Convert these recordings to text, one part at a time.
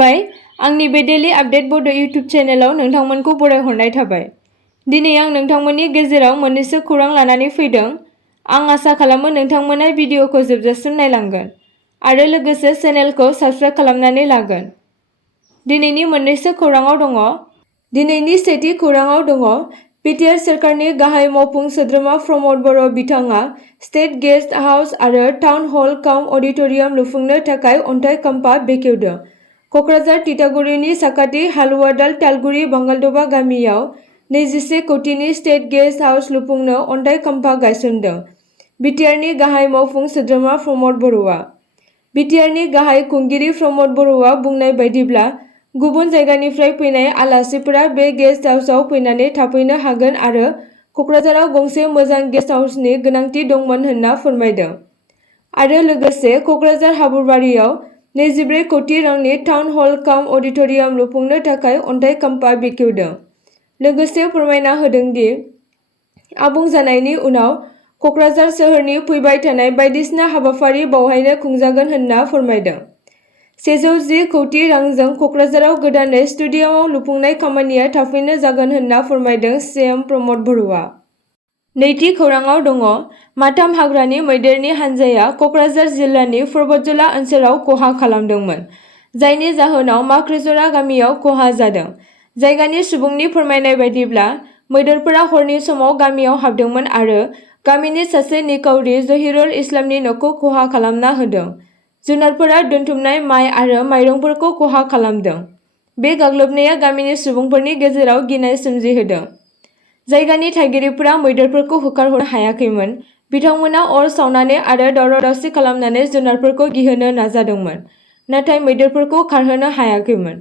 खुलुमबाय आंनि बे डेली आपडेट बड' इउट्युब चेनेलाव नोंथांमोनखौ बरायहरनाय थाबाय। दिनै आं नोंथांमोननि गेजेराव मोननैसो खौरां लानानै फैदों। आं आसा खालामो नोंथांमोना भिडिअखौ जोबजासिम नायलांगोन आरो लोगोसे चेनेलखौ साबस्क्राइब खालामनानै लागोन। दिनैनि मोननैसो खौराङाव दङ। दिनैनि सेथि खौराङाव दङ बिटिआर सोरखारनि गाहाय मावफुं सोद्रोमा प्रमद बर' बिथाङा स्टेट गेस्ट हाउस आरो टाउन हल काम अडिटोरियाम लुफुंनो थाखाय अन्थाइ खाम्फा बेखेवदों। क'क्राझार तितागुरिनि साखाथि हालुवादाल तालगुरि बांगालदबा गामियाव 21 कौटिनि स्टेट गेस्ट हाउस लुफुंनो अन्थाइ खाम्फा गायसनदों। बिटिआरनि गाहाय मावफुं सोद्रोमा प्रमद बर'आ। बिटिआरनि गाहाय खुंगिरि प्रमद बर'आ बुंनाय बायदिब्ला गुबुन जायगानिफ्राय फैनाय आलासिफोरा बे गेस्ट हाउसआव फैनानै थाफैनो हागोन आरो क'क्राझाराव गंसे मोजां गेस्ट हाउसनि गोनांथि दंमोन होनना फोरमायदों। आरो लोगोसे क'क्राझार हाबुरबारियाव 24 कौटि रांनि टाउन हल काम अडिटोरियाम लुफुंनो थाखाय अन्थाइ खाम्फा बेखेवदों। लोगोसे फोरमायना होदों दि आबुं जानायनि उनाव क'क्राझार सोहोरनि फैबाय थानाय बायदिसिना हाबाफारि बावहायनो खुंजागोन होनना फोरमायदों। 110 कौटि रांजों क'क्राझाराव गोदानै स्टेडियाम लुफुंनाय खामानिया थाबैनो जागोन होनना फोरमायदों सिएम प्रमद बर'आ। नैथि खौराङाव दङ माथाम हाग्रानि मैदेरनि हानजाया क'क्राझार जिल्लानि परबतजला ओनसोलाव खहा खालामदोंमोन, जायनि जाहोनाव माख्रिजरा गामियाव खहा जादों। जायगानि सुबुंनि फोरमायनाय बायदिब्ला मैदेरफोरा हरनि समाव गामियाव हाबदोंमोन आरो गामिनि सासे निखावरि जहिरुल इस्लामनि न'खौ खहा खालामना होदों। जुनारफोरा दोनथुमनाय माइ आरो माइरंफोरखौ खहा खालामदों। बे गाग्लोबनाया गामिनि सुबुंफोरनि गेजेराव गिनाय सोमजिहोदों। जायगानि थागिरिफोरा मैदेरफोरखौ होखारहरनो हायाखैमोन। बिथांमोना अर सावनानै आरो दावराव-दावसि खालामनानै जुनारफोरखौ गिहोनो नाजादोंमोन, नाथाय मैदेरफोरखौ खारहोनो हायाखैमोन।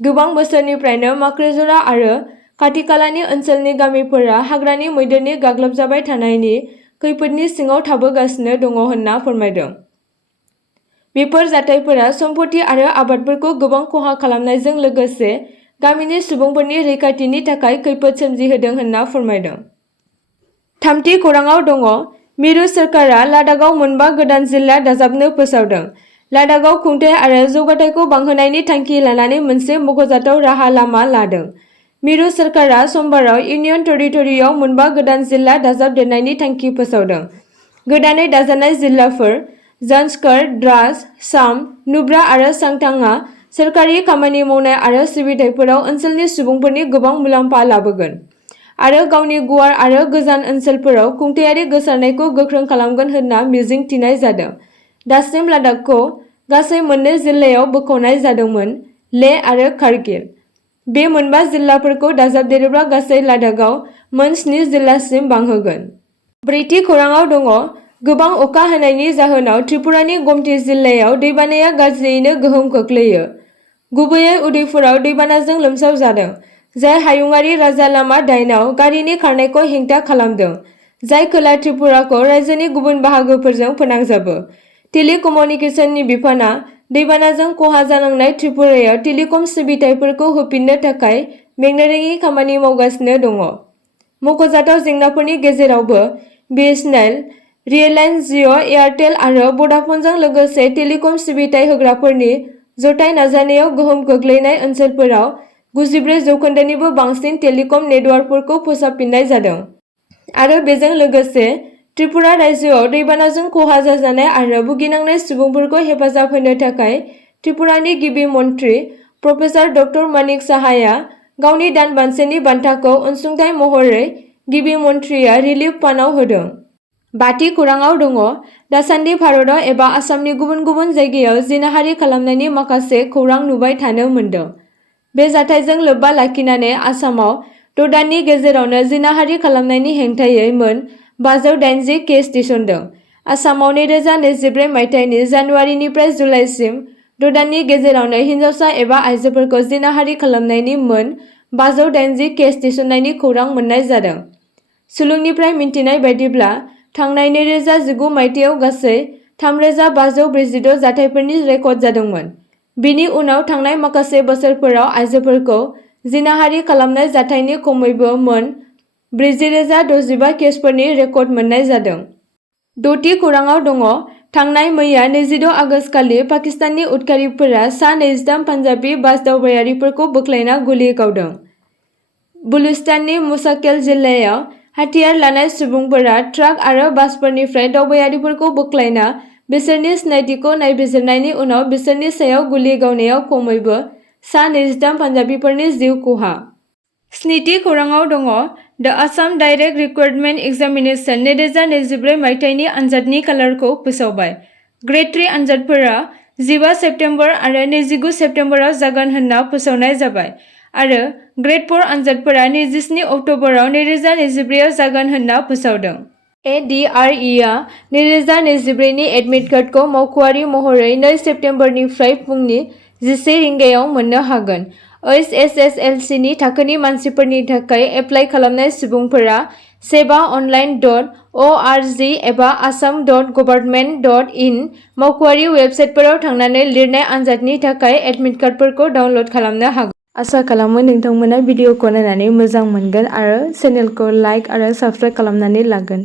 गोबां बोसोरनिफ्रायनो माख्रिजरा आरो खाथिखालानि ओनसोलनि गामिफोरा हाग्रानि मैदेरनि गाग्लोबजाबाय थानायनि खैफोदनि सिङाव थाबोगासिनो दङ होनना फोरमायदों। बेफोर जाथायफोरा सम्पथि आरो आबादफोरखौ गोबां खहा खालामनायजों लोगोसे गामिनि सुबुंफोरनि रैखाथिनि थाखाय खैफोद सोमजिहोदों होनना फोरमायदों। थामथि खौराङाव दङ मिरु सोरखारा लादाखआव मोनबा गोदान जिल्ला दाजाबनो फोसावदों। लादाखआव खुंथाय आरो जौगाथायखौ बांहोनायनि थांखि लानानै मोनसे मख'जाथाव राहा लामा लादों। मिरु सोरखारा समबाराव इउनियन टेरिटरियाव मोनबा गोदान जिल्ला दाजाबदेरनायनि थांखि फोसावदों। गोदानै दाजानाय जिल्लाफोर जांस्कर, द्रास, साम, नुब्रा आरो चांथांआ सोरखारि खामानि मावनाय आरो सिबिथायफोराव ओनसोलनि सुबुंफोरनि गोबां मुलाम्फा लाबोगोन आरो गावनि गुवार आरो गोजान ओनसोलफोराव खुंथायारि गोसारनायखौ गोख्रों खालामगोन होनना मिजिं थिनाय जादों। दासिम लादाखखौ गासै मोननै जिल्लायाव बोखावनाय जादोंमोन, लेह आरो कारगिल। बे मोनबा जिल्लाफोरखौ दाजाबदेरोब्ला गासै लादाखआव मोन 7 जिल्लासिम बांहोगोन। ब्रैथि खौराङाव दङ गोबां अखा हानायनि जाहोनाव त्रिपुरानि गमति जिल्लायाव दैबानाया गाज्रियैनो गोहोम खोख्लैयो। गुबैयै उदयपुराव दैबानाजों लोमसावजादों, जाय हायुंआरि राजा लामा 8आव गारिनि खारनायखौ हेंथा खालामदों, जाय खोला त्रिपुराखौ रायजोनि गुबुन बाहागोफोरजों फोनांजाबो। टेलिकमिउनिकेशननि बिफानआ दैबानाजों खहा जानांनाय त्रिपुरायाव टेलिकम सिबिथाइफोरखौ होफिननो थाखाय मेंनारोङि खामानि मावगासिनो दङ। मख'जाथाव जेंनाफोरनि गेजेरावबो बिएसएनएल, रिलायेन्स जिअ', एयारटेल आरो भडाफनजों लोगोसे टेलिकम सिबिथाइ होग्राफोरनि जथाय नाजानायाव गोहोम गोग्लैनाय ओनसोलफोराव 93% बांसिन टेलिकम नेटवार्कफोरखौ फोसाबफिननाय जादों। आरो बेजों लोगोसे त्रिपुरा रायजोआव दैबानाजों खहा जाजानाय आरो भुगिनांनाय सुबुंफोरखौ हेफाजाब होनो थाखाय त्रिपुरानि गिबि मन्थ्रि प्रफेसार ड मानिक साहाया गावनि दान बान्थानि बान्थाखौ अनसुंथाइ महरै गिबि मन्थ्रिया रिलिफ फान्डआव होदों। बाथि खौराङाव दङ दासान्दि भारतआव एबा आसामनि गुबुन गुबुन जायगायाव जिनाहारि खालामनायनि माखासे खौरां नुबाय थानो मोन्दों। बे जाथायजों लोब्बा लाखिनानै आसामाव 6 दाननि गेजेरावनो जिनाहारि खालामनायनि हेंथायै मोन 580 केस थिसनदों। आसामाव 2024 मायथाइनि जानुवारिनिफ्राय जुलाइसिम 6 दाननि गेजेरावनो हिन्जावसा एबा आइजोफोरखौ जिनाहारि खालामनायनि मोन 580 केस थिसननायनि खौरां मोन्नाय जादों। सुलुंनिफ्राय मिन्थिनाय बायदिब्ला थांनाय 2019 मायथाइयाव गासै 3546 जाथायफोरनि रेकर्ड जादोंमोन। बिनि उनाव थांनाय माखासे बोसोरफोराव आइजोफोरखौ जिनाहारि खालामनाय जाथायनि खमैबो मोन 40,065 केसफोरनि रेकर्ड मोन्नाय जादों। द'थि खौराङाव दङ थांनाय मैया 26 आगस्त खालि पाकिस्ताननि उदखारिफोरा सा 23 पान्जाबि बास दावबायारिफोरखौ बोख्लायना गुलि गावदों। बलुचिस्ताननि मुशाकेल जिल्लायाव हाथियार लानाय सुबुंफोरा ट्राक आरो बासफोरनिफ्राय दावबायारिफोरखौ बोख्लायना बिसोरनि सिनायथिखौ नायबिजिरनायनि उनाव बिसोरनि सायाव गुलि गावनायाव खमैबो सा 23 पान्जाबिफोरनि जिउ खहा। स्निथि खौराङाव दङ। द आसाम डाइरेक्ट रिक्रुटमेन्ट एग्जामिनेशन 2024 मायथाइनि आनजादनि खालारखौ फोसावबाय। ग्रेड 3 आनजादफोरा 15 सेप्तेम्बर आरो 29 सेप्तेम्बराव जागोन होनना फोसावनाय जाबाय आरो ग्रेड 4 आनजादफोरा 27 अक्ट'बराव 2024 आव जागोन होनना फोसावदों। ADRE-आ 2024 नि एडमिट कार्डखौ मावख'आरि महरै 2 सेप्तेम्बरनिफ्राय फुंनि 11 रिंगायाव मोननो हागोन। HSSLC थाखोनि मानसिफोरनि थाखाय एप्लाइ खालामनाय सुबुंफोरा seva.online.org एबा assam.government.in मावख'आरि वेबसाइटफोराव थांनानै लिरनाय आनजादनि थाखाय एडमिट कार्डफोरखौ डाउनल'ड खालामनो हागोन। आसा खालामो नोंथांमोना भिडिअखौ नायनानै मोजां मोनगोन आरो चेनेलखौ लाइक आरो साबस्क्राइब खालामनानै लागोन।